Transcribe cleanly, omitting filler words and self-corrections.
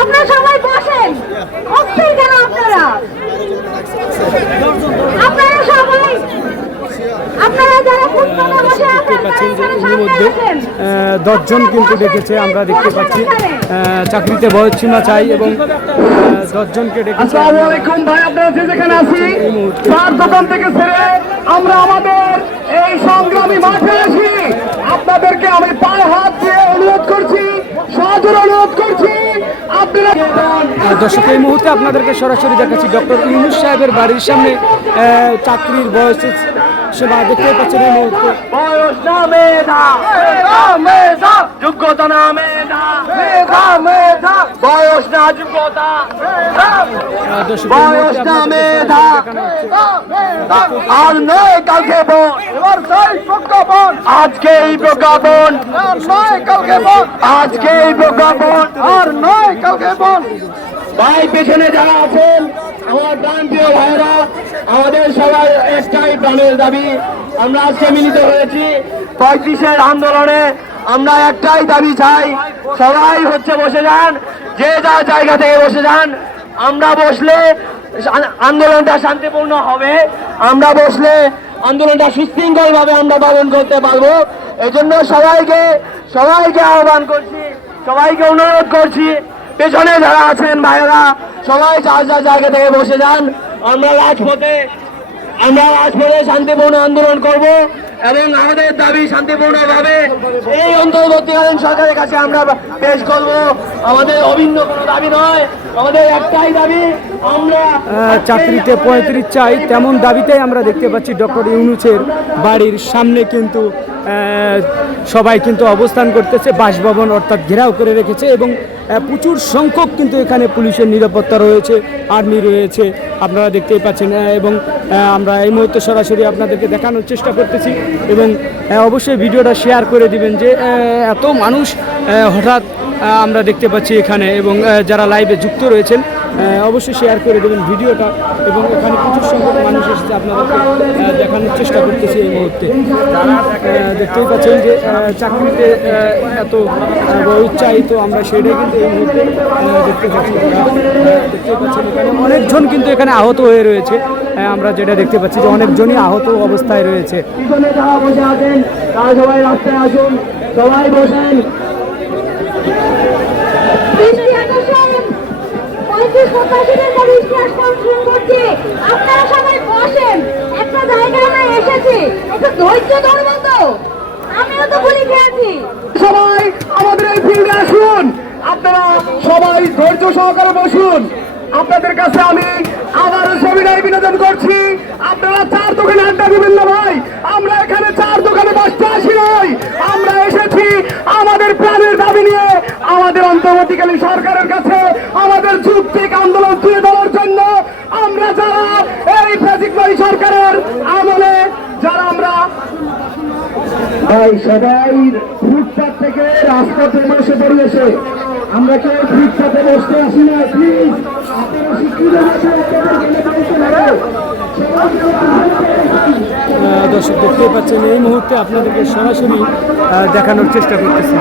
আপনারা সবাই বসেন, অস্থির কেন আপনারা? আপনারা সবাই, আপনারা যারা ফুটপাতে বসে আছেন ইতিমধ্যে 10 জন কিন্তু ডেকেছে, আমরা দেখতে পাচ্ছি চাকরিতে বয়সসীমা চাই এবং 10 জনকে ডেকেছে। আসসালামু আলাইকুম ভাই, আপনারা যেখানে আছি চার দোকান থেকে ছেড়ে আমরা আমাদের এই সংগ্রামী মাঠে আসি। আপনাদেরকে আমি পায়ে হাত দিয়ে অনুরোধ করছি, সজোর অনুরোধ করছি আপনারা। দর্শক, এই মুহূর্তে আপনাদেরকে সরাসরি দেখাচ্ছি ডক্টর ইউনূস সাহেবের বাড়ির সামনে চাকরির বয়স সেবা দেখতে পাচ্ছেন। এই মুহূর্তে বয়স না মেধা, মেধা যোগ্যতা না মেধা, মেধা মেধা বয়স না যোগ্যতা, বয়স না মেধা আর নয় কালকে বোন, এবার সেই প্রজ্ঞাপন আজকে এই প্রজ্ঞাপন, আর নয় কালকে বোন, আজকে এই প্রজ্ঞাপন আর নয় কালকে বোন। ভাই পেছনে যারা আছেন আমার প্রান্তীয় ভাইরা, আমাদের সবার একটাই প্রাণের দাবি। আমরা আজকে মিলিত হয়েছি 35-এর আন্দোলনে। আমরা একটাই দাবি চাই, সবাই বসে যান, যে যার জায়গা থেকে বসে যান। আমরা বসলে আন্দোলনটা শান্তিপূর্ণ হবে, আমরা বসলে আন্দোলনটা সুশৃঙ্খল ভাবে আমরা পালন করতে পারবো। এজন্য সবাইকে আহ্বান করছি, সবাইকে অনুরোধ করছি, পেছনে যারা আছেন ভাইয়েরা সবাই যার যার জায়গা থেকে বসে যান। আমরা রাজপথে শান্তিপূর্ণ আন্দোলন করব এবং আমাদের দাবি শান্তিপূর্ণভাবে এই অন্তর্বর্তীকালীন সরকারের কাছে আমরা পেশ করব। আমাদের অভিন্ন কোনো দাবি নয়, আমাদের একটাই দাবি, আমরা চাকরিতে 35 চাই, তেমন দাবিতেই আমরা দেখতে পাচ্ছি ডক্টর ইউনূসের বাড়ির সামনে কিন্তু সবাই কিন্তু অবস্থান করতেছে, বাসভবন অর্থাৎ ঘেরাও করে রেখেছে এবং প্রচুর সংখ্যক কিন্তু এখানে পুলিশের নিরাপত্তা রয়েছে, আর্মি রয়েছে, আপনারা দেখতেই পাচ্ছেন। এবং আমরা এই মুহূর্তে সরাসরি আপনাদেরকে দেখানোর চেষ্টা করতেছি এবং অবশ্যই ভিডিওটা শেয়ার করে দিবেন যে এত মানুষ হঠাৎ আমরা দেখতে পাচ্ছি এখানে, এবং যারা লাইভে যুক্ত রয়েছেন অবশ্যই শেয়ার করে দেবেন ভিডিওটা। এবং এখানে প্রচুর সংখ্যক মানুষ এসেছে, আপনাদেরকে দেখানোর চেষ্টা করতেছি এই মুহূর্তে। দেখতেই পাচ্ছেন যে চাকরিতে এত উৎসাহিত আমরা সেটাই কিন্তু এই মুহূর্তে দেখতে পাচ্ছি। দেখতে পাচ্ছেন এখানে অনেকজন কিন্তু এখানে আহত হয়ে রয়েছে, আমরা যেটা দেখতে পাচ্ছি যে অনেকজনই আহত অবস্থায় রয়েছে। যারা বসে আছেন তারা সবাই রাস্তায় আসুন, সবাই বসেন। আপনারা সবাই বসেন, একটা জায়গায় আমরা এসেছি, একটু ধৈর্য ধরবেন তো, আমিও তো গুলি খেয়েছি। সবাই আমাদের এই ফিল্ডে আসুন, আপনারা সবাই ধৈর্য সহকারে বসুন। আপনাদের কাছে আমি আবারও সবিনয় বিনোদন করছি, আপনারা চার দোকানে আড্ডা দিবেন না ভাই। আমরা এখানে চার দোকানে বসতে আসি নাই, আমরা এসেছি আমাদের প্রাণের দাবি নিয়ে আমাদের অন্তর্বর্তীকালীন সরকারের কাছে আমাদের যুক্তিক আন্দোলন তুলে দেওয়ার জন্য। আমরা যারা এই ফ্যাসিবাদী সরকারের আমলে যারা আমরা সবাই ফুটপাত থেকে রাস্তাতে বসে পড়িয়েছে, আমরা কেউ ফুটপাতে বসতে আসি না। প্লিজ আপনারা শিক্ষিত দর্শক দেখতে পাচ্ছেন এই মুহূর্তে আপনাদেরকে সরাসরি দেখানোর চেষ্টা করতেছি।